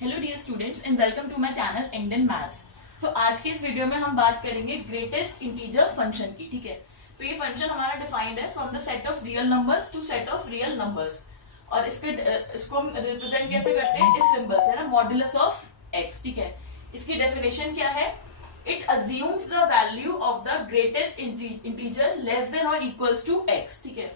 Hello dear students and welcome to my channel Indian maths. So आज के इस video में हम बात करेंगे ग्रेटेस्ट इंटीजर फंक्शन की। ठीक है, तो ये फंक्शन हमारा डिफाइंड है from the set of real numbers to set of real numbers. और इसको हम रिप्रेजेंट कैसे करते हैं, इस सिंबल से ना, मॉड्यूलस ऑफ एक्स। ठीक है, इसकी डेफिनेशन क्या है? It assumes the value of the greatest integer less than और इक्वल्स टू एक्स। ठीक है,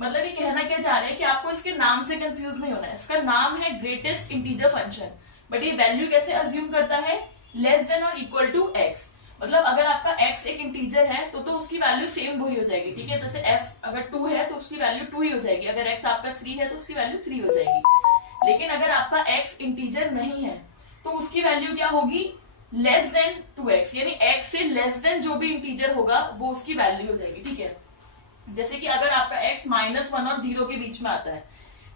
मतलब ये कहना क्या चाह रहे हैं कि आपको इसके नाम से कंफ्यूज नहीं होना है। इसका नाम है ग्रेटेस्ट इंटीजर फंक्शन, बट ये वैल्यू कैसे अज्यूम करता है? लेस देन और इक्वल टू एक्स। मतलब अगर आपका x एक इंटीजर है तो उसकी वैल्यू सेम वही हो जाएगी। ठीक है, जैसे f अगर 2 है तो उसकी वैल्यू 2 ही हो जाएगी। अगर x आपका 3 है तो उसकी वैल्यू 3 हो जाएगी। लेकिन अगर आपका x इंटीजर नहीं है तो उसकी वैल्यू क्या होगी? लेस देन 2x, यानी x से लेस देन जो भी इंटीजर होगा वो उसकी वैल्यू हो जाएगी। ठीक है, जैसे कि अगर आपका x -1 और 0 के बीच में आता है,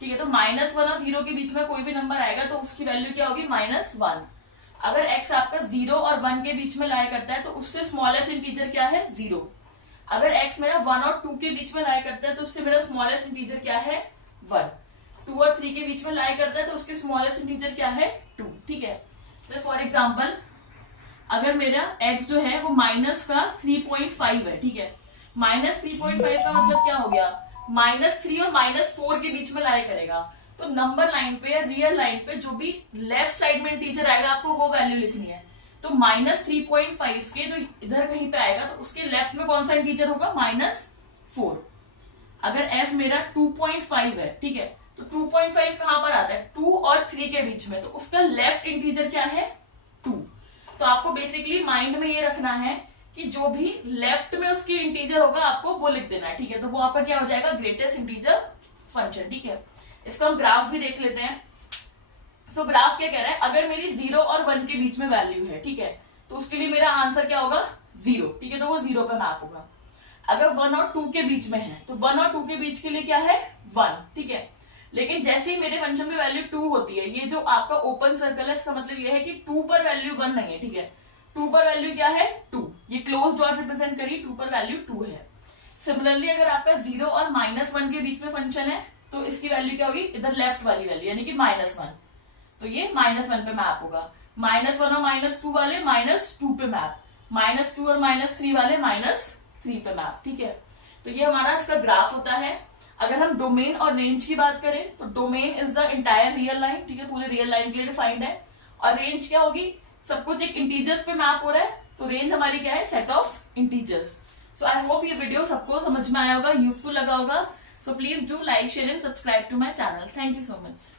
ठीक है, तो -1 और 0 के बीच में कोई भी नंबर आएगा तो उसकी वैल्यू क्या होगी? -1। अगर x आपका 0 और 1 के बीच में लाया करता है तो उससे स्मॉलेस्ट इंटीजर क्या है? 0। अगर x मेरा 1 और 2 के बीच में लाया करता है तो उससे मेरा स्मॉलेस्ट इंटीजर क्या है? 1। 2 और 3 के बीच में लाया करता है तो उसकी स्मॉलेस्ट इंटीजर क्या है? 2। ठीक है, तो फॉर एग्जाम्पल अगर मेरा x जो है वो माइनस का 3.5 है, ठीक है, -3.5 का मतलब क्या हो गया? -3 और -4 के बीच में लाया करेगा तो नंबर लाइन पे या रियल लाइन पे जो भी लेफ्ट साइड में इंटीजर आएगा आपको वो वैल्यू लिखनी है। तो -3.5 के जो इधर कहीं पे आएगा तो उसके लेफ्ट में कौन सा इंटीजर होगा? -4। अगर f मेरा 2.5 है, ठीक है, तो 2.5 कहां पर आता है? 2 और 3 के बीच में, तो उसका लेफ्ट इंटीजर क्या है? 2। तो आपको बेसिकली माइंड में ये रखना है कि जो भी लेफ्ट में उसकी इंटीजर होगा आपको वो लिख देना है। ठीक है, तो वो आपका क्या हो जाएगा? Greatest integer function. ठीक है, इसका हम ग्राफ भी देख लेते हैं। सो ग्राफ क्या कह रहा है? अगर मेरी 0 और 1 के बीच में वैल्यू है, ठीक है, तो उसके लिए मेरा आंसर क्या होगा? 0। ठीक है, तो वो 0 पे मैप होगा। अगर 1 और 2 के बीच में है तो 1 और 2 के बीच के लिए क्या है? 1। ठीक है, लेकिन जैसे ही मेरे फंक्शन में वैल्यू 2 होती है, ये जो आपका ओपन सर्कल है इसका मतलब ये है कि 2 पर वैल्यू 1 नहीं है। ठीक है, 2 पर वैल्यू क्या है? 2। ये क्लोज डॉट रिप्रेजेंट करी, 2 पर वैल्यू 2 है। सिमिलरली अगर आपका 0 और -1 के बीच में फंक्शन है तो इसकी वैल्यू क्या होगी? इधर लेफ्ट वाली वैल्यू यानी कि -1, तो ये -1 पे मैप होगा। -1 और -2 वाले -2 पे मैप, -2 और -3 वाले -3 पे मैप। ठीक है, तो ये हमारा इसका ग्राफ होता है। अगर हम डोमेन और रेंज की बात करें तो domain is the entire real line. ठीक है, पूरे रियल लाइन के लिए डिफाइंड है। और रेंज क्या होगी? सब कुछ एक इंटीजर्स पे मैप हो रहा है, तो रेंज हमारी क्या है? Set of integers. So I hope ये वीडियो सबको समझ में आया होगा, यूजफुल लगा होगा। So please do like, share and subscribe to my channel. Thank you so much.